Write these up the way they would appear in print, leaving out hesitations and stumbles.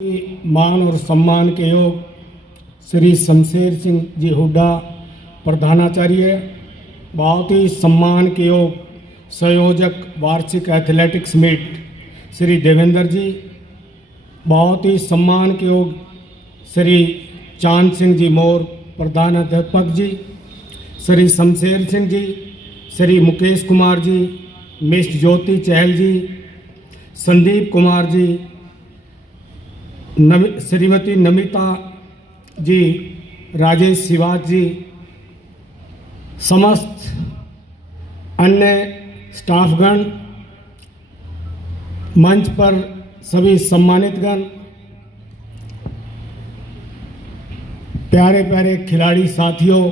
मान और सम्मान के योग श्री शमशेर सिंह जी हुड्डा प्रधानाचार्य, बहुत ही सम्मान के योग संयोजक वार्षिक एथलेटिक्स मीट श्री देवेंद्र जी, बहुत ही सम्मान के योग श्री चांद सिंह जी मोर प्रधान अध्यापक जी, श्री शमशेर सिंह जी, श्री मुकेश कुमार जी, मिस ज्योति चहल जी, संदीप कुमार जी, श्रीमती नमिता जी, राजेश शिवाज जी, समस्त अन्य स्टाफगण, मंच पर सभी सम्मानितगण, प्यारे प्यारे खिलाड़ी साथियों,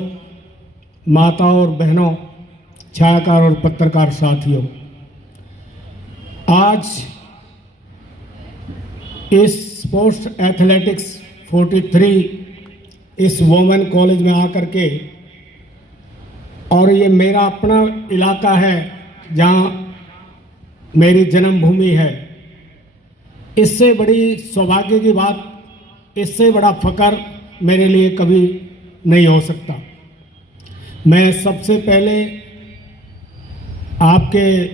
माताओं और बहनों, छायाकार और पत्रकार साथियों, आज इस स्पोर्ट्स एथलेटिक्स 43 इस वुमेन कॉलेज में आकर के, और ये मेरा अपना इलाका है जहाँ मेरी जन्मभूमि है, इससे बड़ी सौभाग्य की बात, इससे बड़ा फ़ख्र मेरे लिए कभी नहीं हो सकता। मैं सबसे पहले आपके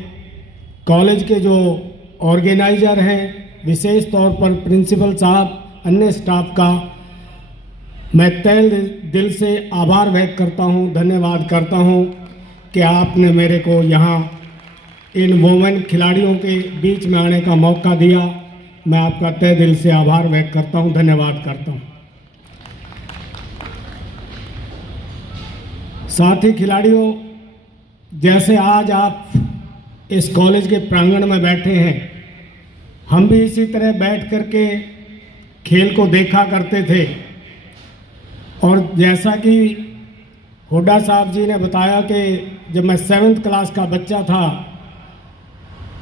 कॉलेज के जो ऑर्गेनाइज़र हैं, विशेष तौर पर प्रिंसिपल साहब, अन्य स्टाफ का मैं तहे दिल से आभार व्यक्त करता हूं, धन्यवाद करता हूं कि आपने मेरे को यहां इन वुमेन खिलाड़ियों के बीच में आने का मौका दिया। मैं आपका तहे दिल से आभार व्यक्त करता हूं, धन्यवाद करता हूं। साथी खिलाड़ियों, जैसे आज आप इस कॉलेज के प्रांगण में बैठे हैं, हम भी इसी तरह बैठ कर के खेल को देखा करते थे। और जैसा कि हुड्डा साहब जी ने बताया कि जब मैं 7th क्लास का बच्चा था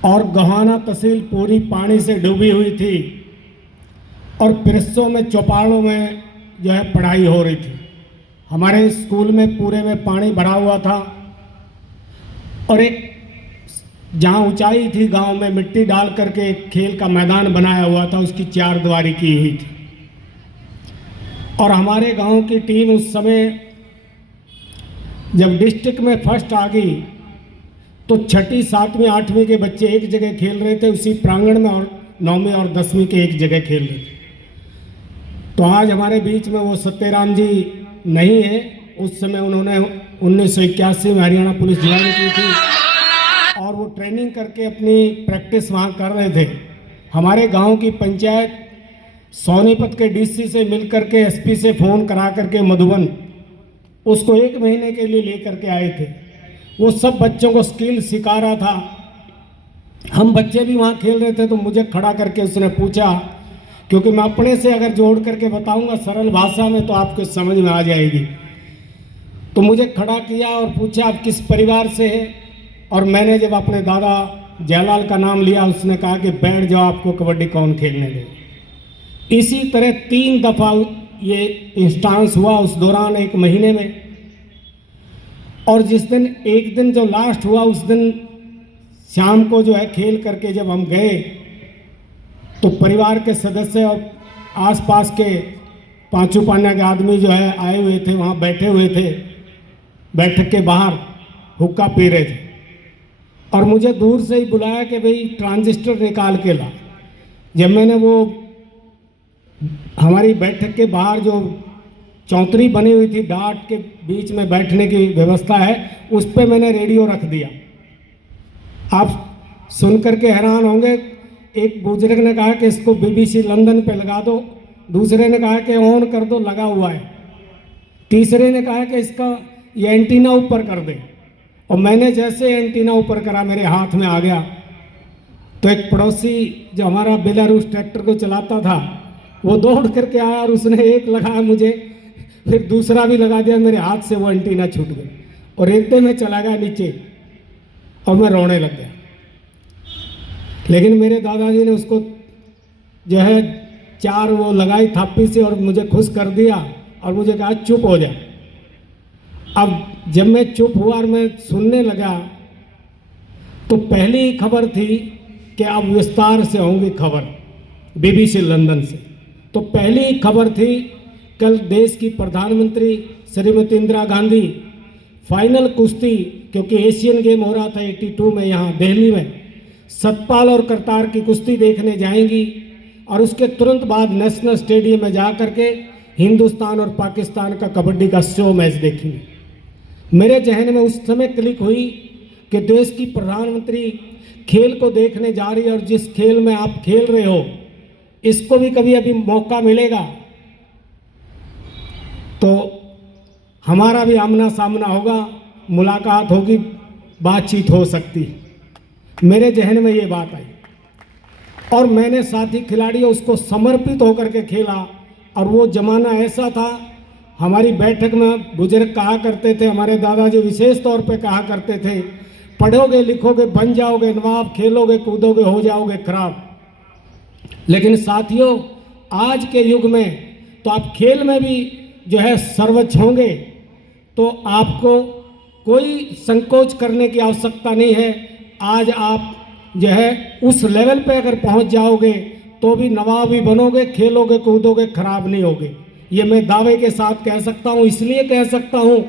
और गोहाना तहसील पूरी पानी से डूबी हुई थी और पिरसों में चौपालों में जो है पढ़ाई हो रही थी, हमारे स्कूल में पूरे में पानी भरा हुआ था और एक जहाँ ऊंचाई थी गांव में मिट्टी डाल करके एक खेल का मैदान बनाया हुआ था, उसकी 4 दीवारी की हुई थी। और हमारे गांव की टीम उस समय जब डिस्ट्रिक्ट में फर्स्ट आ गई तो 6ठी 7वीं 8वीं के बच्चे एक जगह खेल रहे थे उसी प्रांगण में, और 9वीं और 10वीं के एक जगह खेल रहे थे। तो आज हमारे बीच में वो सत्यराम जी नहीं है, उस समय उन्होंने 1981 में हरियाणा पुलिस ज्वाइन की थी और वो ट्रेनिंग करके अपनी प्रैक्टिस वहाँ कर रहे थे। हमारे गांव की पंचायत सोनीपत के डीसी से मिलकर के एसपी से फ़ोन करा करके मधुबन उसको 1 महीने के लिए लेकर के आए थे। वो सब बच्चों को स्किल सिखा रहा था। हम बच्चे भी वहाँ खेल रहे थे तो मुझे खड़ा करके उसने पूछा, क्योंकि मैं अपने से अगर जोड़ करके बताऊँगा सरल भाषा में तो आपको समझ में आ जाएगी। तो मुझे खड़ा किया और पूछा आप किस परिवार से है, और मैंने जब अपने दादा जयलाल का नाम लिया, उसने कहा कि बैठ जाओ, आपको कबड्डी कौन खेलने दे। इसी तरह 3 दफ़ा ये इंस्टांस हुआ उस दौरान 1 महीने में। और जिस दिन एक दिन जो लास्ट हुआ, उस दिन शाम को जो है खेल करके जब हम गए तो परिवार के सदस्य और आसपास के पांचू पान्या के आदमी जो है आए हुए थे, वहाँ बैठे हुए थे, बैठक के बाहर हुक्का पी रहे थे और मुझे दूर से ही बुलाया कि भाई ट्रांजिस्टर निकाल के ला। जब मैंने वो हमारी बैठक के बाहर जो चौतरी बनी हुई थी, डाट के बीच में बैठने की व्यवस्था है, उस पर मैंने रेडियो रख दिया। आप सुन करके हैरान होंगे, एक बुजुर्ग ने कहा कि इसको BBC लंदन पे लगा दो, दूसरे ने कहा कि ऑन कर दो, लगा हुआ है, तीसरे ने कहा कि इसका ये एंटीना ऊपर कर दे। और मैंने जैसे एंटीना ऊपर करा, मेरे हाथ में आ गया। तो एक पड़ोसी जो हमारा बेलारूस ट्रैक्टर को चलाता था, वो दौड़ करके आया और उसने एक लगाया मुझे, फिर दूसरा भी लगा दिया, मेरे हाथ से वो एंटीना छूट गई और एकदम में चला गया नीचे और मैं रोने लग गया। लेकिन मेरे दादाजी ने उसको जो है 4 वो लगाई थापी से और मुझे खुश कर दिया और मुझे कहा चुप हो जा। अब जब मैं चुप हुआ और मैं सुनने लगा तो पहली खबर थी कि अब विस्तार से होंगी खबर BBC लंदन से। तो पहली खबर थी, कल देश की प्रधानमंत्री श्रीमती इंदिरा गांधी फाइनल कुश्ती, क्योंकि एशियन गेम हो रहा था 82 में यहाँ दिल्ली में, सतपाल और करतार की कुश्ती देखने जाएंगी और उसके तुरंत बाद नेशनल स्टेडियम में जा करके हिंदुस्तान और पाकिस्तान का कबड्डी का शो मैच देखेंगे। मेरे जहन में उस समय क्लिक हुई कि देश की प्रधानमंत्री खेल को देखने जा रही है और जिस खेल में आप खेल रहे हो इसको भी कभी अभी मौका मिलेगा तो हमारा भी आमना सामना होगा, मुलाकात होगी, बातचीत हो सकती है। मेरे जहन में ये बात आई और मैंने साथी खिलाड़ियों उसको समर्पित होकर के खेला। और वो ज़माना ऐसा था, हमारी बैठक में बुजुर्ग कहा करते थे, हमारे दादाजी विशेष तौर पे कहा करते थे, पढ़ोगे लिखोगे बन जाओगे नवाब, खेलोगे कूदोगे हो जाओगे खराब। लेकिन साथियों आज के युग में तो आप खेल में भी जो है सर्वोच्च होंगे, तो आपको कोई संकोच करने की आवश्यकता नहीं है। आज आप जो है उस लेवल पे अगर पहुंच जाओगे तो भी नवाब भी बनोगे, खेलोगे कूदोगे खराब नहीं होगे। ये मैं दावे के साथ कह सकता हूँ। इसलिए कह सकता हूँ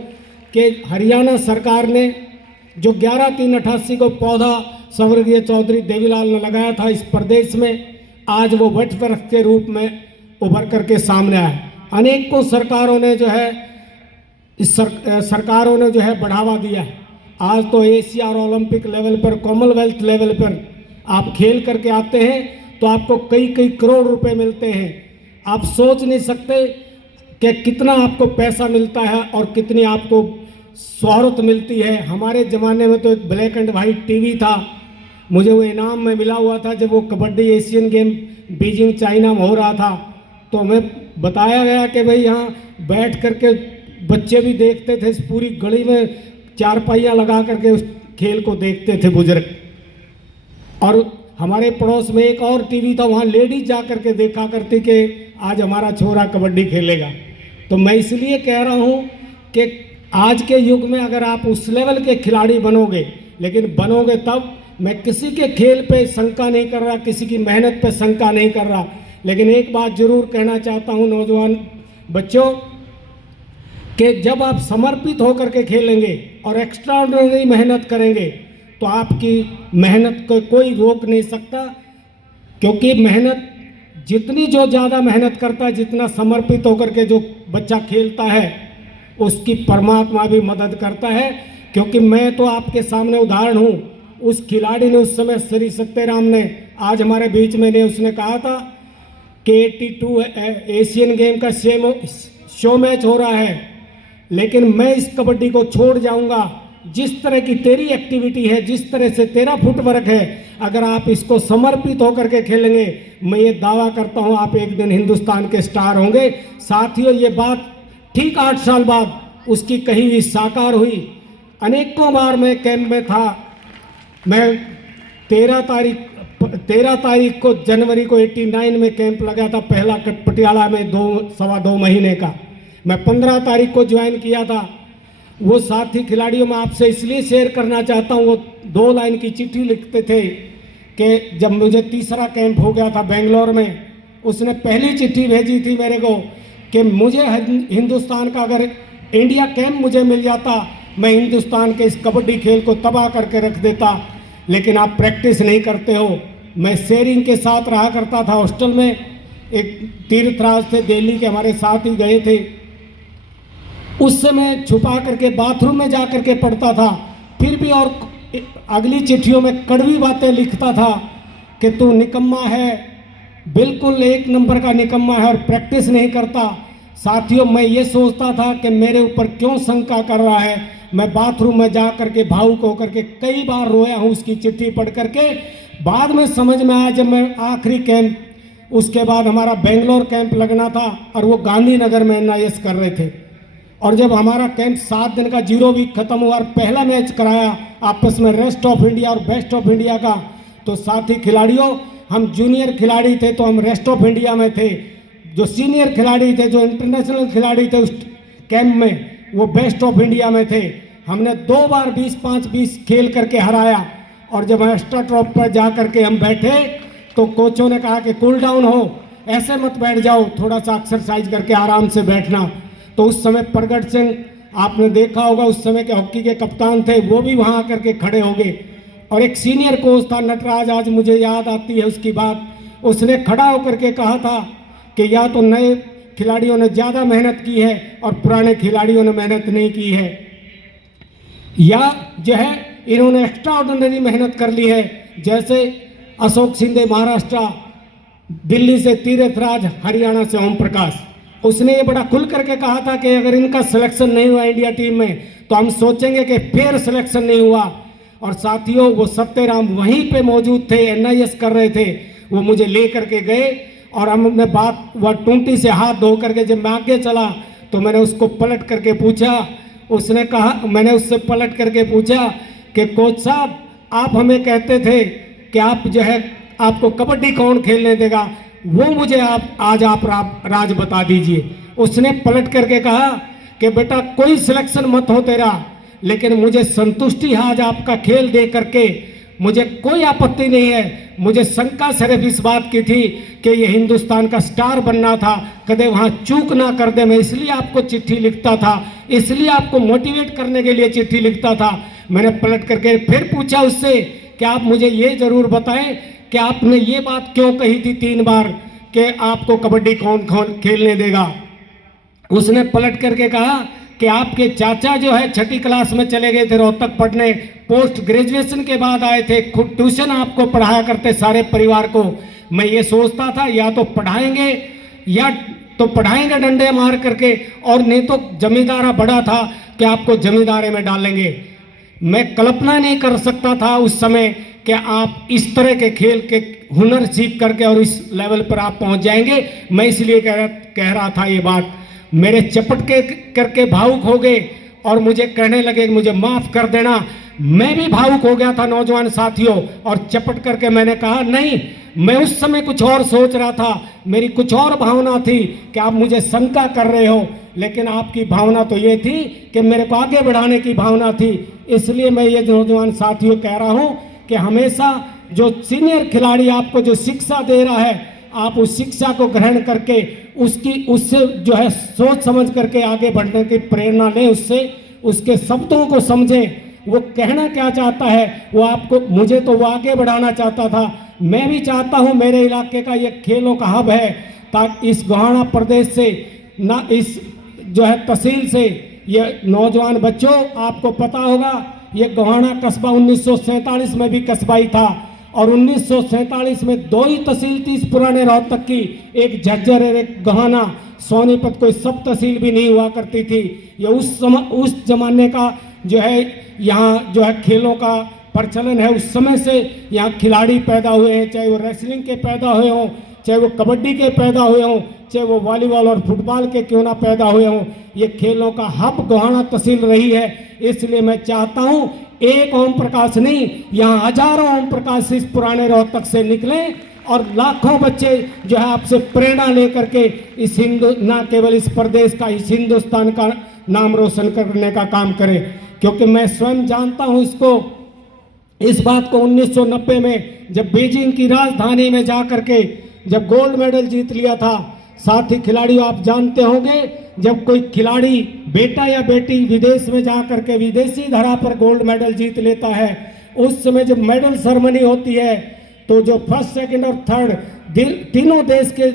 कि हरियाणा सरकार ने जो 11/3/88 को पौधा स्वर्गीय चौधरी देवीलाल ने लगाया था इस प्रदेश में, आज वो वट वृक्ष के रूप में उभर करके सामने आया। अनेकों सरकारों ने जो है सरकारों ने जो है बढ़ावा दिया है। आज तो एशिया और ओलंपिक लेवल पर, कॉमनवेल्थ लेवल पर आप खेल करके आते हैं तो आपको कई कई करोड़ रुपए मिलते हैं। आप सोच नहीं सकते कि कितना आपको पैसा मिलता है और कितनी आपको शोहरत मिलती है। हमारे ज़माने में तो एक ब्लैक एंड वाइट टीवी था, मुझे वो इनाम में मिला हुआ था जब वो kabaddi Asian game Beijing China में हो रहा था। तो हमें बताया गया कि भाई यहाँ बैठ करके बच्चे भी देखते थे, इस पूरी गली में चारपाइयाँ लगा करके उस खेल को देखते थे बुजुर्ग। और हमारे पड़ोस में एक और टीवी था, वहाँ लेडीज जा करके देखा करती कि आज हमारा छोरा कबड्डी खेलेगा। तो मैं इसलिए कह रहा हूँ कि आज के युग में अगर आप उस लेवल के खिलाड़ी बनोगे, लेकिन बनोगे तब, मैं किसी के खेल पे शंका नहीं कर रहा, किसी की मेहनत पे शंका नहीं कर रहा, लेकिन एक बात जरूर कहना चाहता हूँ नौजवान बच्चों कि जब आप समर्पित होकर के खेलेंगे और एक्स्ट्राऑर्डिनरी मेहनत करेंगे तो आपकी मेहनत को कोई रोक नहीं सकता। क्योंकि मेहनत जितनी जो ज़्यादा मेहनत करता है, जितना समर्पित होकर के जो बच्चा खेलता है उसकी परमात्मा भी मदद करता है। क्योंकि मैं तो आपके सामने उदाहरण हूँ। उस खिलाड़ी ने उस समय श्री सत्यराम ने आज हमारे बीच में ने उसने कहा था कि 82 एशियन गेम का शो मैच हो रहा है, लेकिन मैं इस कबड्डी को छोड़ जाऊंगा। जिस तरह की तेरी एक्टिविटी है, जिस तरह से तेरा फुटवर्क है, अगर आप इसको समर्पित होकर के खेलेंगे, मैं ये दावा करता हूं आप एक दिन हिंदुस्तान के स्टार होंगे। साथियों ये बात ठीक 8 साल बाद उसकी कही हुई साकार हुई। अनेकों बार मैं कैंप में था। मैं 13 तारीख को जनवरी को 89 में कैंप लगा था, पहला पटियाला में 2-2.25 महीने का। मैं 15 तारीख को ज्वाइन किया था। वो साथी खिलाड़ियों में आपसे इसलिए शेयर करना चाहता हूँ, वो 2 लाइन की चिट्ठी लिखते थे कि जब मुझे तीसरा कैंप हो गया था बेंगलोर में, उसने पहली चिट्ठी भेजी थी मेरे को कि मुझे हिंदुस्तान का अगर इंडिया कैंप मुझे मिल जाता, मैं हिंदुस्तान के इस कबड्डी खेल को तबाह करके रख देता, लेकिन आप प्रैक्टिस नहीं करते हो। मैं शेयरिंग के साथ रहा करता था हॉस्टल में। एक तीर्थराज थे दिल्ली के, हमारे साथ ही गए थे। उस समय छुपा करके बाथरूम में जा करके पढ़ता था, फिर भी और अगली चिट्ठियों में कड़वी बातें लिखता था कि तू निकम्मा है, बिल्कुल 1 नंबर का निकम्मा है और प्रैक्टिस नहीं करता। साथियों मैं ये सोचता था कि मेरे ऊपर क्यों शंका कर रहा है। मैं बाथरूम में जा करके भावुक होकर के कई बार रोया हूँ उसकी चिट्ठी पढ़ करके। बाद में समझ में आया जब मैं आखिरी कैंप, उसके बाद हमारा बेंगलोर कैंप लगना था और वो गांधीनगर में NIS कर रहे थे। और जब हमारा कैंप 7 दिन का 0 वीक खत्म हुआ और पहला मैच कराया आपस में रेस्ट ऑफ इंडिया और बेस्ट ऑफ इंडिया का, तो साथी खिलाड़ियों हम जूनियर खिलाड़ी थे तो हम रेस्ट ऑफ इंडिया में थे, जो सीनियर खिलाड़ी थे, जो इंटरनेशनल खिलाड़ी थे उस कैंप में, वो बेस्ट ऑफ इंडिया में थे। हमने 2 बार 20-5-20 खेल करके हराया। और जब एक्स्ट्रा ड्रॉप पर जा करके हम बैठे तो कोचों ने कहा कि कूल डाउन हो, ऐसे मत बैठ जाओ, थोड़ा सा एक्सरसाइज करके आराम से बैठना। तो उस समय प्रगट सिंह, आपने देखा होगा उस समय के हॉकी के कप्तान थे, वो भी वहाँ आकर के खड़े हो गए। और एक सीनियर कोच था नटराज, आज मुझे याद आती है उसकी बात, उसने खड़ा होकर के कहा था कि या तो नए खिलाड़ियों ने ज़्यादा मेहनत की है और पुराने खिलाड़ियों ने मेहनत नहीं की है, या जो है इन्होंने एक्स्ट्रा ऑर्डिनरी मेहनत कर ली है। जैसे अशोक शिंदे महाराष्ट्र, दिल्ली से तीर्थराज, हरियाणा से ओम प्रकाश, उसने ये बड़ा खुल करके कहा था कि अगर इनका सिलेक्शन नहीं हुआ इंडिया टीम में तो हम सोचेंगे कि फेयर सिलेक्शन नहीं हुआ। और साथियों, वो सत्यराम वहीं पे मौजूद थे, NIS कर रहे थे, वो मुझे ले करके गए और हमने बात वह टूंटी से हाथ धो करके जब मैं आगे चला तो मैंने उसको पलट करके पूछा, उसने कहा, मैंने उससे पलट करके पूछा कि कोच साहब, आप हमें कहते थे कि आप जो है आपको कबड्डी कौन खेलने देगा, वो मुझे आप आज आप राज बता दीजिए। उसने पलट करके कहा कि बेटा कोई सिलेक्शन मत हो तेरा, लेकिन मुझे संतुष्टि है आज आपका खेल देख करके, मुझे कोई आपत्ति नहीं है। मुझे शंका सिर्फ इस बात की थी कि ये हिंदुस्तान का स्टार बनना था, कदे वहाँ चूक ना कर दे, मैं इसलिए आपको चिट्ठी लिखता था, इसलिए आपको मोटिवेट करने के लिए चिट्ठी लिखता था। मैंने पलट करके फिर पूछा उससे कि आप मुझे ये जरूर बताएं कि आपने ये बात क्यों कही थी 3 बार कि आपको कबड्डी कौन खेलने देगा। उसने पलट करके कहा कि आपके चाचा जो है 6ठी क्लास में चले गए थे रोहतक पढ़ने, पोस्ट ग्रेजुएशन के बाद आए थे, खुद ट्यूशन आपको पढ़ाया करते सारे परिवार को। मैं ये सोचता था या तो पढ़ाएंगे या तो पढ़ाएंगे डंडे मार करके, और नहीं तो जमींदारा बड़ा था कि आपको जमींदारे में डालेंगे। मैं कल्पना नहीं कर सकता था उस समय कि आप इस तरह के खेल के हुनर सीख करके और इस लेवल पर आप पहुंच जाएंगे। मैं इसलिए कह रहा था ये बात। मेरे चपट के करके भावुक हो गए और मुझे कहने लगे मुझे माफ़ कर देना। मैं भी भावुक हो गया था नौजवान साथियों, और चपट करके मैंने कहा नहीं, मैं उस समय कुछ और सोच रहा था, मेरी कुछ और भावना थी कि आप मुझे शंका कर रहे हो, लेकिन आपकी भावना तो ये थी कि मेरे को आगे बढ़ाने की भावना थी। इसलिए मैं ये नौजवान साथियों कह रहा हूँ कि हमेशा जो सीनियर खिलाड़ी आपको जो शिक्षा दे रहा है, आप उस शिक्षा को ग्रहण करके उससे जो है सोच समझ करके आगे बढ़ने की प्रेरणा लें, उससे उसके शब्दों को समझें, वो कहना क्या चाहता है, वो आपको, मुझे तो वो आगे बढ़ाना चाहता था। मैं भी चाहता हूँ मेरे इलाके का ये खेलों का हब है, ताकि इस गोहाना प्रदेश से ना, इस जो है तहसील से ये नौजवान बच्चों, आपको पता होगा ये गोहाना कस्बा 1947 में भी कस्बा ही था, और 1947 में 2 ही तहसील थी इस पुराने रोहतक की, एक झज्जर और एक गोहाना। सोनीपत कोई सब तहसील भी नहीं हुआ करती थी। ये उस जमाने का जो है यहाँ जो है खेलों का प्रचलन है। उस समय से यहाँ खिलाड़ी पैदा हुए हैं, चाहे वो रेसलिंग के पैदा हुए हों, चाहे वो कबड्डी के पैदा हुए हों, चाहे वो वॉलीबॉल और फुटबॉल के क्यों ना पैदा हुए हों। ये खेलों का हब गोहाना तहसील रही है। इसलिए मैं चाहता हूँ एक ओम प्रकाश नहीं, यहाँ हजारों ओम प्रकाश इस पुराने रोहतक से निकलें और लाखों बच्चे जो है आपसे प्रेरणा लेकर के इस ना केवल इस प्रदेश का, इस हिंदुस्तान का नाम रोशन करने का काम करें। क्योंकि मैं स्वयं जानता हूँ इस बात को 1990 में जब बीजिंग की राजधानी में जा करके जब गोल्ड मेडल जीत लिया था। साथ ही खिलाड़ियों, आप जानते होंगे जब कोई खिलाड़ी बेटा या बेटी विदेश में जा करके विदेशी धरा पर गोल्ड मेडल जीत लेता है, उस समय जब मेडल सेरेमनी होती है तो जो फर्स्ट, सेकंड और थर्ड तीनों देश के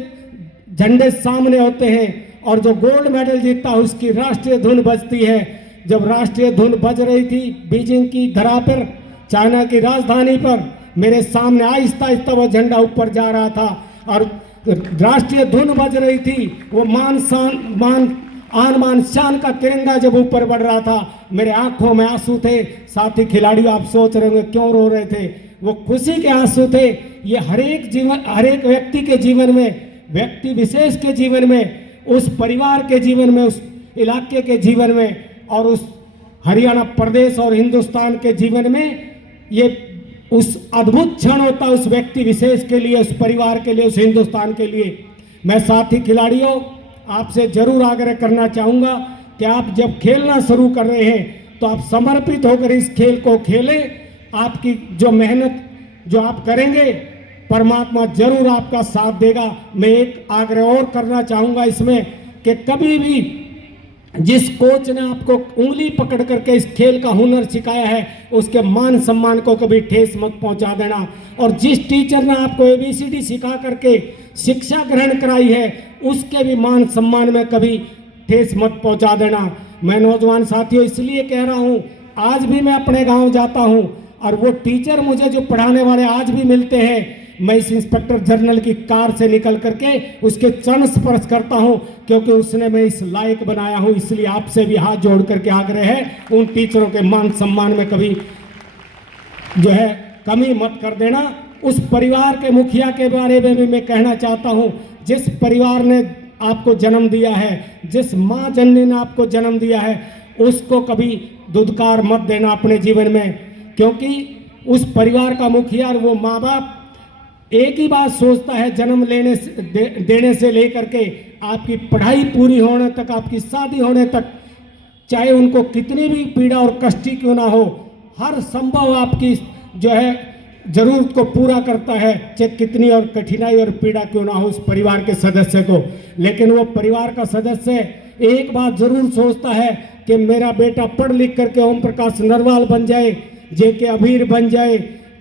झंडे सामने होते हैं, और जो गोल्ड मेडल जीतता है उसकी राष्ट्रीय धुन बजती है। जब राष्ट्रीय धुन बज रही थी बीजिंग की धरा पर, चाइना की राजधानी पर, मेरे सामने आहिस्ता आहिस्ता वो झंडा ऊपर जा रहा था और राष्ट्रीय धुन बज रही थी। वो आन मान शान का तिरंगा जब ऊपर बढ़ रहा था, मेरे आंखों में आंसू थे। साथ ही खिलाड़ियों, आप सोच रहे होंगे क्यों रो रहे थे, वो खुशी के आंसू थे। ये हर एक व्यक्ति के जीवन में, व्यक्ति विशेष के जीवन में, उस परिवार के जीवन में, उस इलाके के जीवन में, और उस हरियाणा प्रदेश और हिंदुस्तान के जीवन में ये उस अद्भुत क्षण होता है उस व्यक्ति विशेष के लिए, उस परिवार के लिए, उस हिंदुस्तान के लिए। मैं साथी खिलाड़ियों आपसे जरूर आग्रह करना चाहूँगा कि आप जब खेलना शुरू कर रहे हैं तो आप समर्पित होकर इस खेल को खेलें। आपकी जो मेहनत जो आप करेंगे परमात्मा जरूर आपका साथ देगा। मैं एक आग्रह और करना चाहूँगा इसमें कि कभी भी जिस कोच ने आपको उंगली पकड़ करके इस खेल का हुनर सिखाया है, उसके मान सम्मान को कभी ठेस मत पहुंचा देना। और जिस टीचर ने आपको ABCD सिखा करके शिक्षा ग्रहण कराई है, उसके भी मान सम्मान में कभी ठेस मत पहुंचा देना। मैं नौजवान साथियों इसलिए कह रहा हूं, आज भी मैं अपने गांव जाता हूं और वो टीचर मुझे जो पढ़ाने वाले आज भी मिलते हैं, मैं इस इंस्पेक्टर जनरल की कार से निकल करके उसके चरण स्पर्श करता हूं, क्योंकि उसने मैं इस लायक बनाया हूं। इसलिए आपसे भी हाथ जोड़ करके आग्रह है, उन टीचरों के मान सम्मान में कभी जो है कमी मत कर देना। उस परिवार के मुखिया के बारे में भी मैं कहना चाहता हूं, जिस परिवार ने आपको जन्म दिया है, जिस माँ जननी ने आपको जन्म दिया है, उसको कभी दुदकार मत देना अपने जीवन में, क्योंकि उस परिवार का मुखिया और वो माँ बाप एक ही बात सोचता है, जन्म लेने से देने से लेकर के आपकी पढ़ाई पूरी होने तक, आपकी शादी होने तक, चाहे उनको कितनी भी पीड़ा और कष्ट क्यों ना हो, हर संभव आपकी जो है जरूरत को पूरा करता है, चाहे कितनी और कठिनाई और पीड़ा क्यों ना हो उस परिवार के सदस्य को। लेकिन वो परिवार का सदस्य एक बात जरूर सोचता है कि मेरा बेटा पढ़ लिख करके ओम प्रकाश नरवाल बन जाए, JK अभीर बन जाए,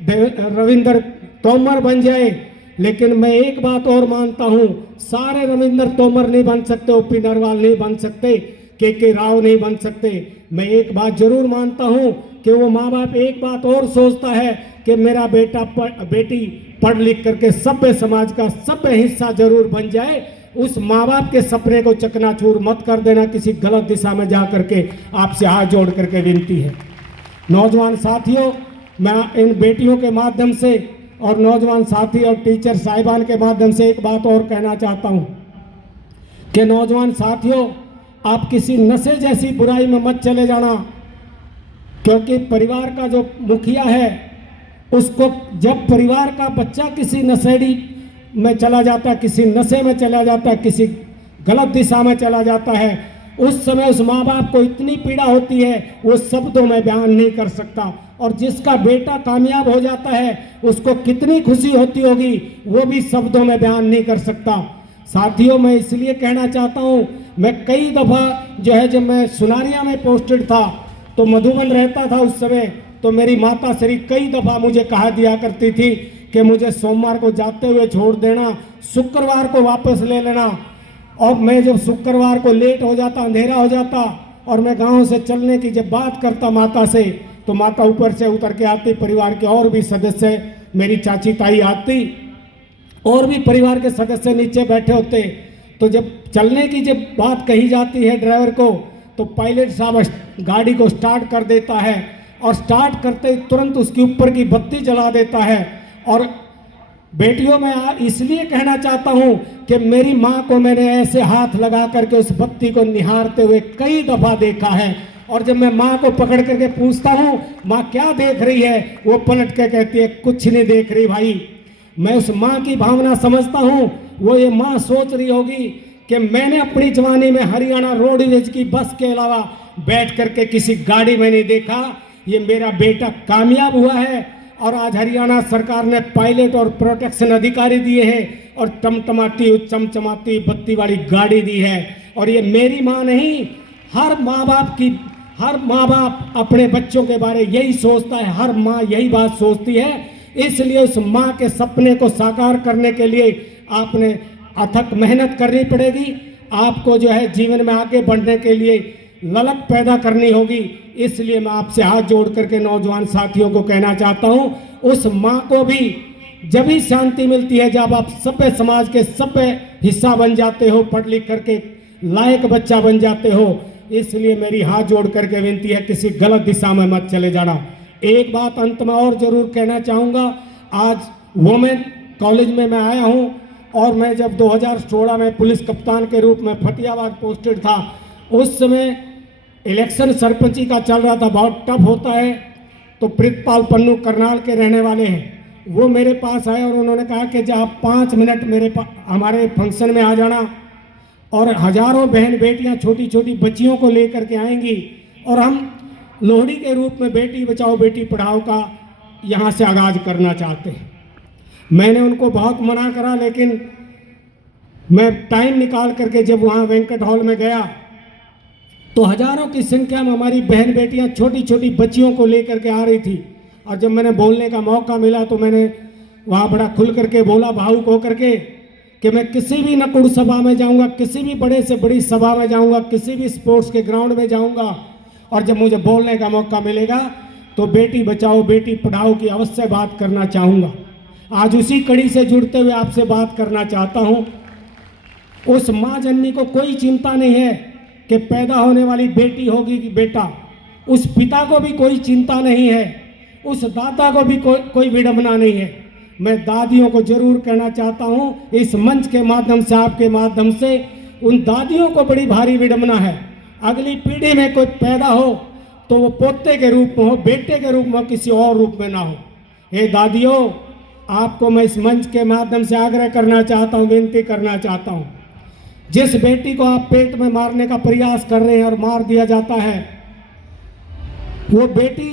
रविंद्र तोमर बन जाए। लेकिन मैं एक बात और मानता हूं, सारे रविंद्र तोमर नहीं बन सकते, OP नरवाल नहीं बन सकते, KK राव नहीं बन सकते। मैं एक बात जरूर मानता हूं कि वो माँ बाप एक बात और सोचता है कि मेरा बेटा बेटी पढ़ लिख करके सभ्य समाज का सभ्य हिस्सा जरूर बन जाए। उस माँ बाप के सपने को चकनाचूर मत कर देना किसी गलत दिशा में जा करके। आपसे हाथ जोड़ करके विनती है। नौजवान साथियों, मैं इन बेटियों के माध्यम से और नौजवान साथी और टीचर साहिबान के माध्यम से एक बात और कहना चाहता हूं कि नौजवान साथियों, आप किसी नशे जैसी बुराई में मत चले जाना, क्योंकि परिवार का जो मुखिया है, उसको जब परिवार का बच्चा किसी नशेड़ी में चला जाता है, किसी नशे में चला जाता है, किसी गलत दिशा में चला जाता है, उस समय उस माँ बाप को इतनी पीड़ा होती है, वो शब्दों में बयान नहीं कर सकता। और जिसका बेटा कामयाब हो जाता है, उसको कितनी खुशी होती होगी, वो भी शब्दों में बयान नहीं कर सकता। साथियों, मैं इसलिए कहना चाहता हूँ, मैं कई दफ़ा जो है, जब मैं सुनारिया में पोस्टेड था तो मधुबन रहता था उस समय, तो मेरी माता श्री कई दफ़ा मुझे कहा दिया करती थी कि मुझे सोमवार को जाते हुए छोड़ देना, शुक्रवार को वापस ले लेना। और मैं जब शुक्रवार को लेट हो जाता, अंधेरा हो जाता, और मैं गांव से चलने की जब बात करता माता से, तो माता ऊपर से उतर के आती, परिवार के और भी सदस्य, मेरी चाची ताई आती, और भी परिवार के सदस्य नीचे बैठे होते। तो जब चलने की जब बात कही जाती है ड्राइवर को, तो पायलट साहब गाड़ी को स्टार्ट कर देता है, और स्टार्ट करते तुरंत उसके ऊपर की बत्ती जला देता है। और बेटियों, मैं इसलिए कहना चाहता हूं कि मेरी माँ को मैंने ऐसे हाथ लगा करके उस बत्ती को निहारते हुए कई दफ़ा देखा है। और जब मैं माँ को पकड़ करके पूछता हूँ, माँ क्या देख रही है, वो पलट के कहती है, कुछ नहीं देख रही भाई। मैं उस माँ की भावना समझता हूँ। वो ये माँ सोच रही होगी कि मैंने अपनी जवानी में हरियाणा रोडवेज की बस के अलावा बैठ करके किसी गाड़ी में नहीं देखा। ये मेरा बेटा कामयाब हुआ है, और आज हरियाणा सरकार ने पायलट और प्रोटेक्शन अधिकारी दिए हैं, और टमटमाती चमचमाती बत्ती वाली गाड़ी दी है। और ये मेरी माँ नहीं, हर माँ बाप अपने बच्चों के बारे यही सोचता है, हर माँ यही बात सोचती है। इसलिए उस माँ के सपने को साकार करने के लिए आपने अथक मेहनत करनी पड़ेगी। आपको जो है जीवन में आगे बढ़ने के लिए ललक पैदा करनी होगी। इसलिए मैं आपसे हाथ जोड़ करके नौजवान साथियों को कहना चाहता हूं, उस माँ को भी जब ही शांति मिलती है जब आप सभ्य समाज के सभ्य हिस्सा बन जाते हो, पढ़ लिख करके लायक बच्चा बन जाते हो। इसलिए मेरी हाथ जोड़ करके विनती है, किसी गलत दिशा में मत चले जाना। एक बात अंत में और जरूर कहना चाहूँगा, आज वुमेन कॉलेज में मैं आया हूँ, और मैं जब 2016 में पुलिस कप्तान के रूप में फतेहाबाद पोस्टेड था, उस समय इलेक्शन सरपंची का चल रहा था, बहुत टफ होता है। तो प्रीतपाल पन्नू करनाल के रहने वाले हैं, वो मेरे पास आए और उन्होंने कहा कि जब आप 5 मिनट हमारे फंक्शन में आ जाना, और हजारों बहन बेटियां छोटी छोटी बच्चियों को लेकर के आएंगी, और हम लोहड़ी के रूप में बेटी बचाओ बेटी पढ़ाओ का यहाँ से आगाज करना चाहते हैं। मैंने उनको बहुत मना करा, लेकिन मैं टाइम निकाल करके जब वहाँ वेंकट हॉल में गया तो हजारों की संख्या में हमारी बहन बेटियां छोटी छोटी बच्चियों को लेकर के आ रही थी। और जब मैंने बोलने का मौका मिला तो मैंने वहाँ बड़ा खुल करके बोला, भावुक होकर के, कि मैं किसी भी नकुड़ सभा में जाऊँगा, किसी भी बड़े से बड़ी सभा में जाऊँगा, किसी भी स्पोर्ट्स के ग्राउंड में जाऊँगा, और जब मुझे बोलने का मौका मिलेगा तो बेटी बचाओ बेटी पढ़ाओ की अवश्य बात करना चाहूँगा। आज उसी कड़ी से जुड़ते हुए आपसे बात करना चाहता हूँ। उस माँ जननी को कोई चिंता नहीं है कि पैदा होने वाली बेटी होगी कि बेटा, उस पिता को भी कोई चिंता नहीं है, उस दादा को भी कोई विडंबना नहीं है। मैं दादियों को जरूर कहना चाहता हूँ, इस मंच के माध्यम से, आपके माध्यम से, उन दादियों को बड़ी भारी विडंबना है। अगली पीढ़ी में कोई पैदा हो तो वो पोते के रूप में हो, बेटे के रूप में हो, किसी और रूप में ना हो। हे दादियों, आपको मैं इस मंच के माध्यम से आग्रह करना चाहता हूँ, विनती करना चाहता हूँ, जिस बेटी को आप पेट में मारने का प्रयास कर रहे हैं और मार दिया जाता है, वो बेटी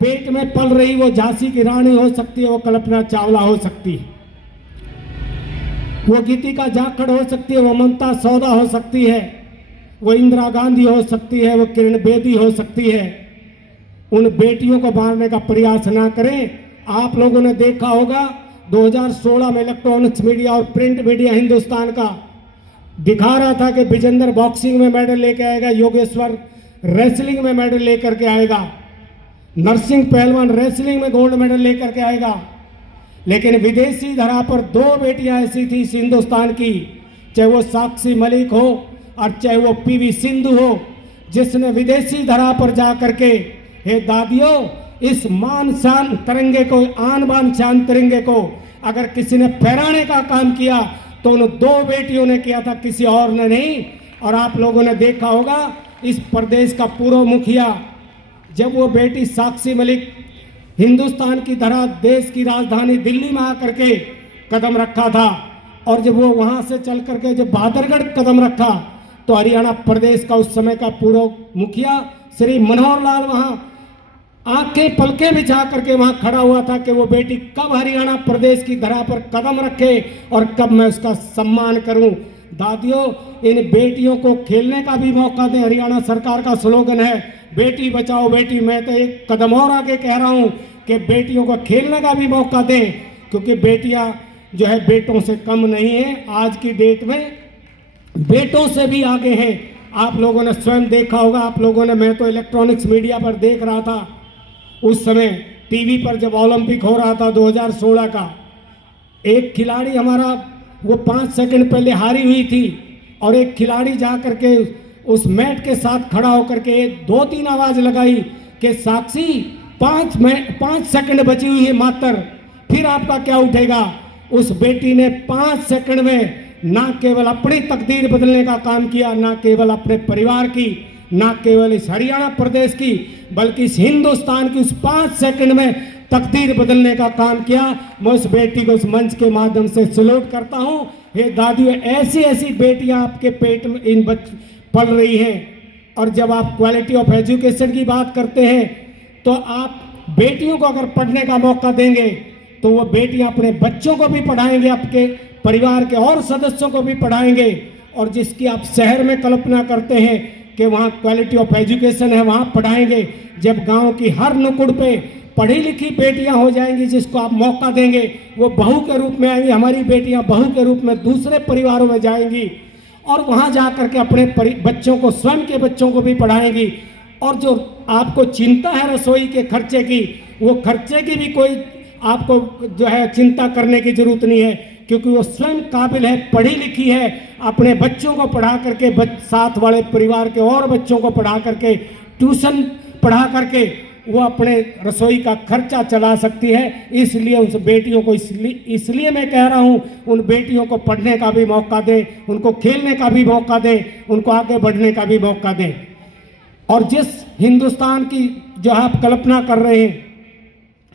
पेट में पल रही, वो झांसी की रानी हो सकती है, वो कल्पना चावला हो सकती है, वो गीतिका जाखड़ हो सकती है, वो ममता सौदा हो सकती है, वो इंदिरा गांधी हो सकती है, वो किरण बेदी हो सकती है। उन बेटियों को मारने का प्रयास ना करें। आप लोगों ने देखा होगा 2016 में इलेक्ट्रॉनिक्स मीडिया और प्रिंट मीडिया हिंदुस्तान का दिखा रहा था कि विजेंद्र बॉक्सिंग में मेडल लेके आएगा, योगेश्वर रेसलिंग में मेडल लेकर के आएगा, नरसिंह पहलवान रेसलिंग में गोल्ड मेडल लेकर के आएगा। लेकिन विदेशी धरा पर दो बेटियां ऐसी थी इस हिंदुस्तान की, चाहे वो साक्षी मलिक हो और चाहे वो पीवी सिंधु हो, जिसने विदेशी धरा पर जा करके, हे दादियों, इस मान शान तिरंगे को, आन बान शान तिरंगे को अगर किसी ने फहराने का काम किया तो उन दो बेटियों ने किया था, किसी और ने नहीं। और आप लोगों ने देखा होगा इस प्रदेश का पूर्व मुखिया, जब वो बेटी साक्षी मलिक हिंदुस्तान की धरा, देश की राजधानी दिल्ली में आकर के कदम रखा था, और जब वो वहां से चल करके जब बहादुरगढ़ कदम रखा तो हरियाणा प्रदेश का उस समय का पूर्व मुखिया श्री मनोहर लाल वहां आंखें पलके बिछा करके वहां खड़ा हुआ था कि वो बेटी कब हरियाणा प्रदेश की धरा पर कदम रखे और कब मैं उसका सम्मान करूं। दादियों, इन बेटियों को खेलने का भी मौका दें। हरियाणा सरकार का स्लोगन है बेटी बचाओ बेटी, मैं तो एक कदम और आगे कह रहा हूं कि बेटियों को खेलने का भी मौका दें, क्योंकि बेटियां जो है बेटों से कम नहीं है, आज की डेट में बेटों से भी आगे हैं। आप लोगों ने स्वयं देखा होगा, आप लोगों ने, मैं तो इलेक्ट्रॉनिक्स मीडिया पर देख रहा था उस समय टीवी पर जब ओलंपिक हो रहा था 2016 का, एक खिलाड़ी हमारा वो 5 सेकंड पहले हारी हुई थी, और एक खिलाड़ी जा करके उस मैट के साथ खड़ा होकर के 2-3 आवाज लगाई कि साक्षी 5 सेकंड बची हुई है मात्र, फिर आपका क्या उठेगा। उस बेटी ने 5 सेकंड में ना केवल अपनी तकदीर बदलने का काम किया, ना केवल अपने परिवार की, ना केवल इस हरियाणा प्रदेश की, बल्कि इस हिंदुस्तान की उस 5 सेकंड में तकदीर बदलने का काम किया। मैं उस बेटी को इस मंच के माध्यम से सैल्यूट करता हूं। हे दादियों, ऐसी ऐसी बेटियां आपके पेट में इन पल रही हैं। और जब आप क्वालिटी ऑफ एजुकेशन की बात करते हैं तो आप बेटियों को अगर पढ़ने का मौका देंगे तो वो बेटियां अपने बच्चों को भी पढ़ाएंगे, आपके परिवार के और सदस्यों को भी पढ़ाएंगे। और जिसकी आप शहर में कल्पना करते हैं कि वहाँ क्वालिटी ऑफ एजुकेशन है, वहाँ पढ़ाएंगे। जब गांव की हर नुक्कड़ पे पढ़ी लिखी बेटियां हो जाएंगी, जिसको आप मौका देंगे, वो बहू के रूप में आएंगी। हमारी बेटियां बहू के रूप में दूसरे परिवारों में जाएंगी और वहाँ जा कर के अपने बच्चों को, स्वयं के बच्चों को भी पढ़ाएंगी। और जो आपको चिंता है रसोई के खर्चे की, वो खर्चे की भी कोई आपको जो है चिंता करने की जरूरत नहीं है, क्योंकि वो स्वयं काबिल है, पढ़ी लिखी है। अपने बच्चों को पढ़ा करके, साथ वाले परिवार के और बच्चों को पढ़ा करके, ट्यूशन पढ़ा करके वो अपने रसोई का खर्चा चला सकती है। इसलिए उस बेटियों को, इसलिए मैं कह रहा हूँ, उन बेटियों को पढ़ने का भी मौका दें, उनको खेलने का भी मौका दें, उनको आगे बढ़ने का भी मौका दें। और जिस हिंदुस्तान की जो आप कल्पना कर रहे हैं,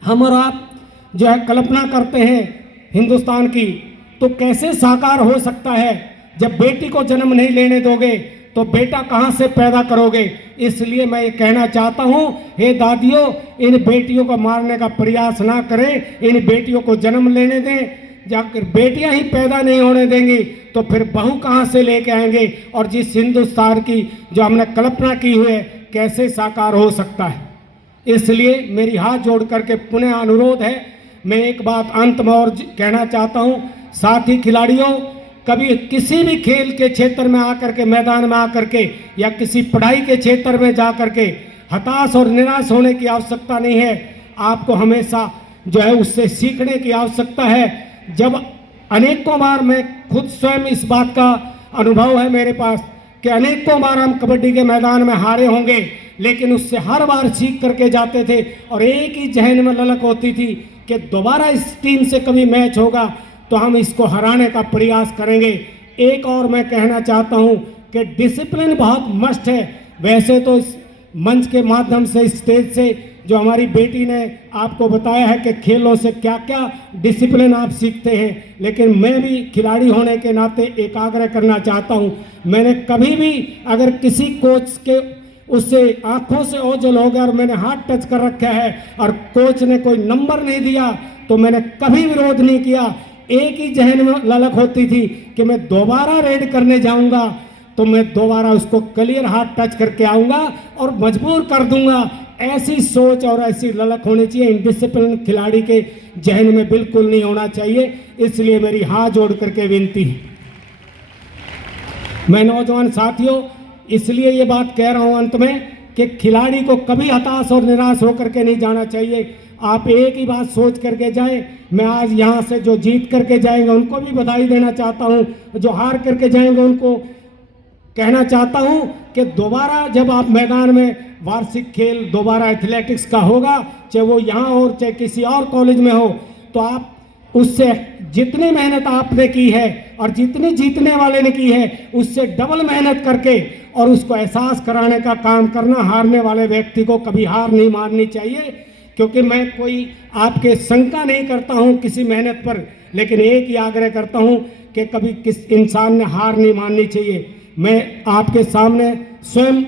हम और आप जो है कल्पना करते हैं हिंदुस्तान की, तो कैसे साकार हो सकता है। जब बेटी को जन्म नहीं लेने दोगे तो बेटा कहाँ से पैदा करोगे। इसलिए मैं ये कहना चाहता हूँ, हे दादियों, इन बेटियों को मारने का प्रयास ना करें, इन बेटियों को जन्म लेने दें। जाकर बेटियां ही पैदा नहीं होने देंगी तो फिर बहू कहाँ से लेके आएंगे, और जिस हिंदुस्तान की जो हमने कल्पना की हुई है कैसे साकार हो सकता है। इसलिए मेरी हाथ जोड़ करके पुनः अनुरोध है, मैं एक बात अंत में और कहना चाहता हूँ, साथी खिलाड़ियों, कभी किसी भी खेल के क्षेत्र में आकर के, मैदान में आकर के, या किसी पढ़ाई के क्षेत्र में जा कर के हताश और निराश होने की आवश्यकता नहीं है। आपको हमेशा जो है उससे सीखने की आवश्यकता है। जब अनेकों बार, मैं खुद स्वयं इस बात का अनुभव है मेरे पास कि अनेकों बार हम कबड्डी के मैदान में हारे होंगे, लेकिन उससे हर बार सीख करके जाते थे और एक ही जहन में ललक होती थी कि दोबारा इस टीम से कभी मैच होगा तो हम इसको हराने का प्रयास करेंगे। एक और मैं कहना चाहता हूं कि डिसिप्लिन बहुत मस्ट है। वैसे तो इस मंच के माध्यम से, स्टेज से जो हमारी बेटी ने आपको बताया है कि खेलों से क्या क्या डिसिप्लिन आप सीखते हैं, लेकिन मैं भी खिलाड़ी होने के नाते एक आग्रह करना चाहता हूं। मैंने कभी भी अगर किसी कोच के उससे आंखों से ओझल हो गया और मैंने हाथ टच कर रखा है और कोच ने कोई नंबर नहीं दिया तो मैंने कभी विरोध नहीं किया। एक ही जहन में ललक होती थी कि मैं दोबारा रेड करने जाऊंगा तो मैं दोबारा उसको क्लियर हाथ टच करके आऊंगा और मजबूर कर दूंगा। ऐसी सोच और ऐसी ललक होनी चाहिए, इनडिसिप्लिन खिलाड़ी के जहन में बिल्कुल नहीं होना चाहिए। इसलिए मेरी हाथ जोड़ करके विनती है। मैं नौजवान साथियों इसलिए ये बात कह रहा हूं अंत में कि खिलाड़ी को कभी हताश और निराश होकर के नहीं जाना चाहिए। आप एक ही बात सोच करके जाएं। मैं आज यहाँ से जो जीत करके जाएंगे उनको भी बधाई देना चाहता हूँ, जो हार करके जाएंगे उनको कहना चाहता हूं कि दोबारा जब आप मैदान में वार्षिक खेल दोबारा एथलेटिक्स का होगा, चाहे वो यहाँ हो चाहे किसी और कॉलेज में हो, तो आप उससे जितनी मेहनत आपने की है और जितनी जीतने वाले ने की है उससे डबल मेहनत करके और उसको एहसास कराने का काम करना। हारने वाले व्यक्ति को कभी हार नहीं माननी चाहिए, क्योंकि मैं कोई आपके शंका नहीं करता हूं किसी मेहनत पर, लेकिन एक ही आग्रह करता हूं कि कभी किस इंसान ने हार नहीं माननी चाहिए। मैं आपके सामने स्वयं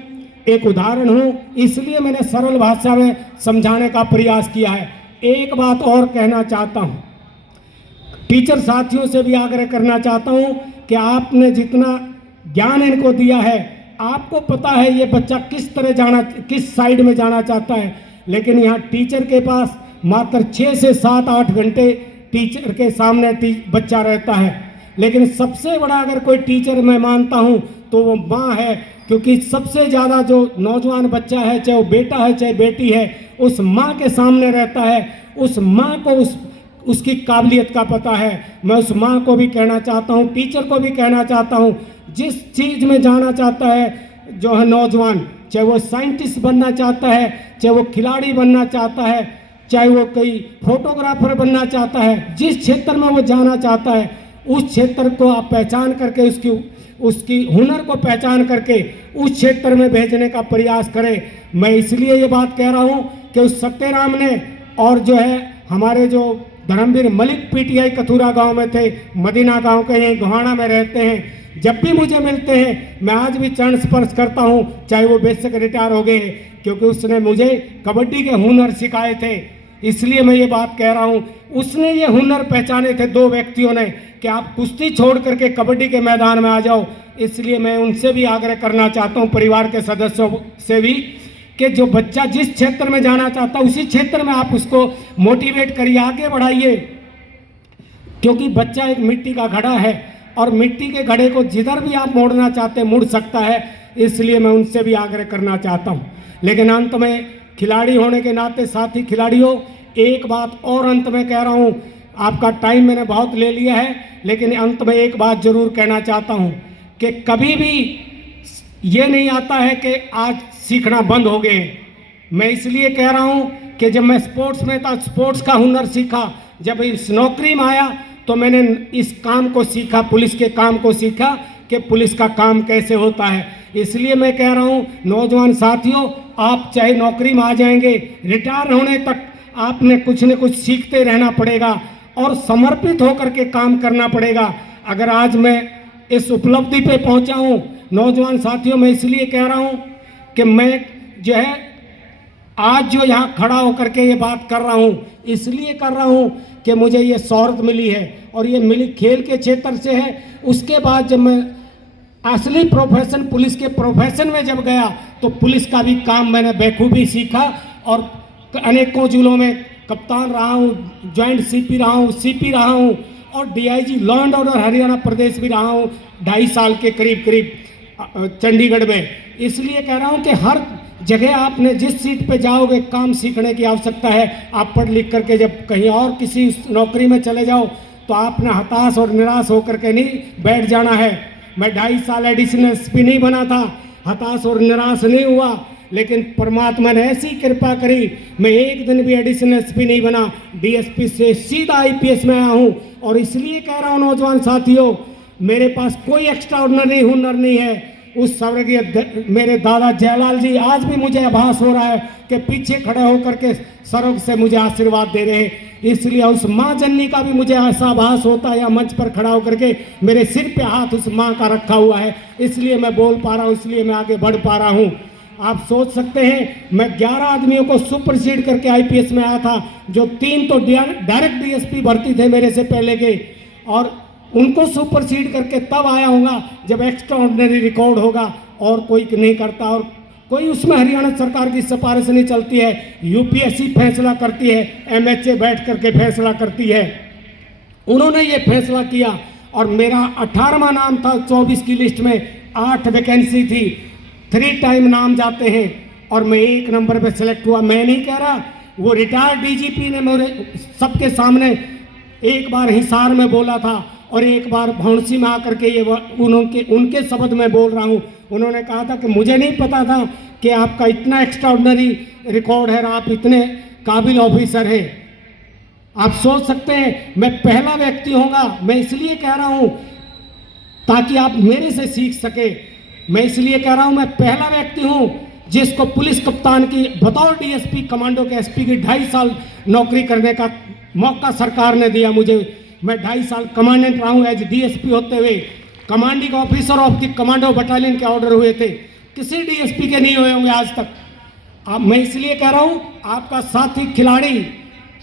एक उदाहरण हूं, इसलिए मैंने सरल भाषा में समझाने का प्रयास किया है। एक बात और कहना चाहता हूं, टीचर साथियों से भी आग्रह करना चाहता हूं कि आपने जितना ज्ञान इनको दिया है, आपको पता है ये बच्चा किस तरह जाना, किस साइड में जाना चाहता है, लेकिन यहाँ टीचर के पास मात्र 6 से 7-8 घंटे टीचर के सामने बच्चा रहता है। लेकिन सबसे बड़ा अगर कोई टीचर मैं मानता हूँ तो वो माँ है, क्योंकि सबसे ज़्यादा जो नौजवान बच्चा है, चाहे वो बेटा है चाहे बेटी है, उस माँ के सामने रहता है। उस माँ को उसकी काबिलियत का पता है। मैं उस माँ को भी कहना चाहता हूँ, टीचर को भी कहना चाहता हूँ, जिस चीज़ में जाना चाहता है जो है नौजवान, चाहे वो साइंटिस्ट बनना चाहता है, चाहे वो खिलाड़ी बनना चाहता है, चाहे वो कोई फोटोग्राफर बनना चाहता है, जिस क्षेत्र में वो जाना चाहता है उस क्षेत्र को आप पहचान करके उसकी हुनर को पहचान करके उस क्षेत्र में भेजने का प्रयास करें। मैं इसलिए ये बात कह रहा हूँ कि उस सत्यराम ने और जो है हमारे जो धर्मवीर मलिक पीटीआई कथुरा गांव में थे, मदीना गांव के यहीं गोहाना में रहते हैं, जब भी मुझे मिलते हैं मैं आज भी चरण स्पर्श करता हूँ, चाहे वो बेशक रिटायर हो गए हैं, क्योंकि उसने मुझे कबड्डी के हुनर सिखाए थे। इसलिए मैं ये बात कह रहा हूँ, उसने ये हुनर पहचाने थे दो व्यक्तियों ने कि आप कुश्ती छोड़ करके कबड्डी के मैदान में आ जाओ। इसलिए मैं उनसे भी आग्रह करना चाहता हूँ, परिवार के सदस्यों से भी, कि जो बच्चा जिस क्षेत्र में जाना चाहता है उसी क्षेत्र में आप उसको मोटिवेट करिए, आगे बढ़ाइए, क्योंकि बच्चा एक मिट्टी का घड़ा है और मिट्टी के घड़े को जिधर भी आप मोड़ना चाहते हैं मुड़ सकता है। इसलिए मैं उनसे भी आग्रह करना चाहता हूँ। लेकिन अंत में खिलाड़ी होने के नाते साथी खिलाड़ियों, एक बात और अंत में कह रहा हूँ, आपका टाइम मैंने बहुत ले लिया है, लेकिन अंत में एक बात जरूर कहना चाहता हूँ कि कभी भी ये नहीं आता है कि आज सीखना बंद हो गए। मैं इसलिए कह रहा हूँ कि जब मैं स्पोर्ट्स में था, स्पोर्ट्स का हुनर सीखा, जब इस नौकरी में आया तो मैंने इस काम को सीखा, पुलिस के काम को सीखा कि पुलिस का काम कैसे होता है। इसलिए मैं कह रहा हूँ नौजवान साथियों, आप चाहे नौकरी में आ जाएंगे, रिटायर होने तक आपने कुछ न कुछ सीखते रहना पड़ेगा और समर्पित होकर के काम करना पड़ेगा। अगर आज मैं इस उपलब्धि पे पहुंचा हूं नौजवान साथियों, मैं इसलिए कह रहा हूँ कि मैं जो है आज जो यहाँ खड़ा होकर के ये बात कर रहा हूँ, इसलिए कर रहा हूँ कि मुझे ये शोहरत मिली है और ये मिली खेल के क्षेत्र से है। उसके बाद जब मैं असली प्रोफेशन, पुलिस के प्रोफेशन में जब गया, तो पुलिस का भी काम मैंने बखूबी सीखा और अनेकों जिलों में कप्तान रहा हूँ, जॉइंट सीपी रहा हूँ, सीपी रहा हूँ और DIG law and order Haryana प्रदेश भी रहा हूँ 2.5 साल के करीब चंडीगढ़ में। इसलिए कह रहा हूँ कि हर जगह आपने जिस सीट पे जाओगे, काम सीखने की आवश्यकता है। आप पढ़ लिख करके जब कहीं और किसी नौकरी में चले जाओ तो आपने हताश और निराश होकर के नहीं बैठ जाना है। मैं 2.5 साल एडिशनल एसपी नहीं बना था, हताश और निराश नहीं हुआ, लेकिन परमात्मा ने ऐसी कृपा करी, मैं एक दिन भी एडिशनल एसपी नहीं बना, डीएसपी से सीधा आईपीएस में आया हूँ। और इसलिए कह रहा हूँ नौजवान साथियों, मेरे पास कोई एक्स्ट्रा ऑर्डिनरी हुनर नहीं है। उस स्वर्गीय मेरे दादा जयलाल जी आज भी मुझे आभास हो रहा है कि पीछे खड़े होकर के स्वर्ग से मुझे आशीर्वाद दे रहे हैं। इसलिए उस माँ जननी का भी मुझे ऐसा आभास होता है, या मंच पर खड़ा होकर के मेरे सिर पे हाथ उस माँ का रखा हुआ है, इसलिए मैं बोल पा रहा हूँ, इसलिए मैं आगे बढ़ पा रहा हूँ। आप सोच सकते हैं, मैं 11 आदमियों को सुपरसीड करके आईपीएस में आया था, जो 3 तो डायरेक्ट डीएसपी भर्ती थे मेरे से पहले के, और उनको सुपरसीड करके तब आया होगा जब एक्स्ट्रा ऑर्डिनरी रिकॉर्ड होगा और कोई नहीं करता, और कोई उसमें हरियाणा सरकार की सिफारिश नहीं चलती है, यूपीएससी फैसला करती है, एमएचए बैठ करके फैसला करती है। उन्होंने ये फैसला किया और मेरा 18वां नाम था 24 की लिस्ट में, 8 वैकेंसी थी, 3 टाइम नाम जाते हैं और मैं 1 नंबर पे सिलेक्ट हुआ। मैं नहीं कह रहा, वो रिटायर्ड डीजीपी ने मेरे सबके सामने एक बार हिसार में बोला था और एक बार भौंसी में आकर के ये उनके शब्द में बोल रहा हूँ। उन्होंने कहा था कि मुझे नहीं पता था कि आपका इतना एक्स्ट्राऑर्डिनरी रिकॉर्ड है, आप इतने काबिल ऑफिसर हैं। आप सोच सकते हैं, मैं पहला व्यक्ति होऊंगा, मैं इसलिए कह रहा हूँ ताकि आप मेरे से सीख सके। मैं इसलिए कह रहा हूँ, मैं पहला व्यक्ति हूँ जिसको पुलिस कप्तान की बतौर डीएसपी कमांडो के एसपी की 2.5 साल नौकरी करने का मौका सरकार ने दिया मुझे। मैं 2.5 साल कमांडेंट रहा हूँ एज डीएसपी होते हुए, commanding officer of the commando battalion के ऑर्डर हुए थे, किसी डीएसपी के नहीं हुए होंगे आज तक। मैं इसलिए कह रहा हूँ, आपका साथी खिलाड़ी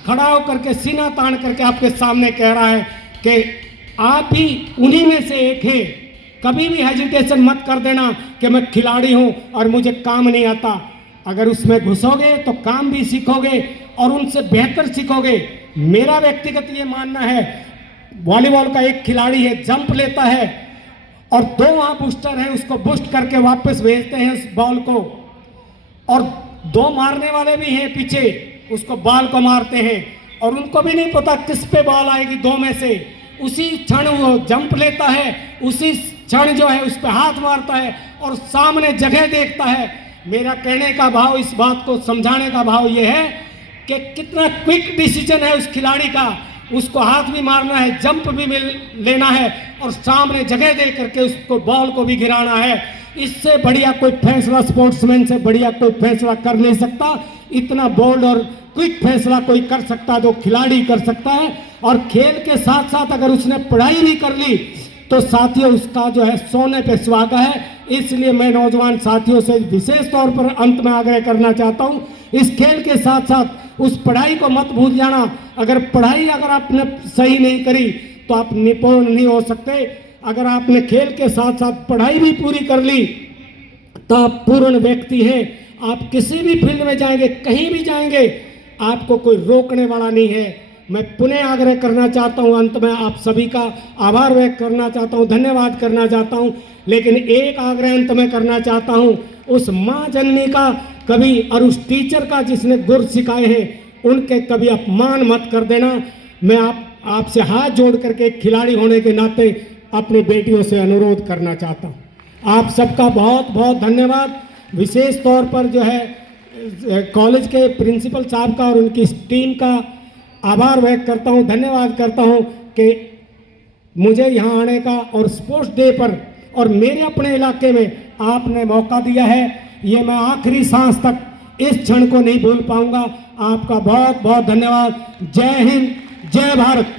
खड़ा होकर के सीना तान करके आपके सामने कह रहा है कि आप भी उन्हीं में से एक है। कभी भी हेजिटेशन मत कर देना कि मैं खिलाड़ी हूँ और मुझे काम नहीं आता। अगर उसमें घुसोगे तो काम भी सीखोगे और उनसे बेहतर सीखोगे। मेरा व्यक्तिगत ये मानना है, वॉलीबॉल का एक खिलाड़ी है, जंप लेता है और 2 वहाँ बूस्टर हैं, उसको बूस्ट करके वापस भेजते हैं उस बॉल को, और 2 मारने वाले भी हैं पीछे, उसको बॉल को मारते हैं और उनको भी नहीं पता किस पे बॉल आएगी 2 में से। उसी क्षण वो जंप लेता है, उसी क्षण जो है उस पर हाथ मारता है और सामने जगह देखता है। मेरा कहने का भाव, इस बात को समझाने का भाव ये है कि कितना क्विक डिसीजन है उस खिलाड़ी का। उसको हाथ भी मारना है, जंप भी लेना है और सामने जगह दे करके उसको बॉल को भी गिराना है। इससे बढ़िया कोई फैसला, स्पोर्ट्समैन से बढ़िया कोई फैसला कर नहीं सकता। इतना बोल्ड और क्विक फैसला कोई कर सकता तो खिलाड़ी कर सकता है। और खेल के साथ साथ अगर उसने पढ़ाई भी कर ली तो साथियों उसका जो है सोने पे सुहागा है। इसलिए मैं नौजवान साथियों से विशेष तौर पर अंत में आग्रह करना चाहता हूँ, इस खेल के साथ साथ उस पढ़ाई को मत भूल जाना। अगर पढ़ाई अगर आपने सही नहीं करी तो आप निपुण नहीं हो सकते। अगर आपने खेल के साथ साथ पढ़ाई भी पूरी कर ली तो आप पूर्ण व्यक्ति हैं। आप किसी भी फील्ड में जाएंगे, कहीं भी जाएंगे, आपको कोई रोकने वाला नहीं है। मैं पुनः आग्रह करना चाहता हूं, अंत में आप सभी का आभार व्यक्त करना चाहता हूं, धन्यवाद करना चाहता हूं, लेकिन एक आग्रह अंत में करना चाहता हूं, उस माँ जननी का कभी और उस टीचर का जिसने गुर सिखाए हैं उनके कभी अपमान मत कर देना। मैं आपसे हाथ जोड़ करके खिलाड़ी होने के नाते अपनी बेटियों से अनुरोध करना चाहता हूं। आप सबका बहुत बहुत धन्यवाद। विशेष तौर पर जो है कॉलेज के प्रिंसिपल साहब का और उनकी टीम का आभार व्यक्त करता हूं, धन्यवाद करता हूं कि मुझे यहां आने का और स्पोर्ट्स डे पर और मेरे अपने इलाके में आपने मौका दिया है। ये मैं आखिरी सांस तक इस क्षण को नहीं भूल पाऊंगा। आपका बहुत बहुत धन्यवाद। जय हिंद, जय भारत।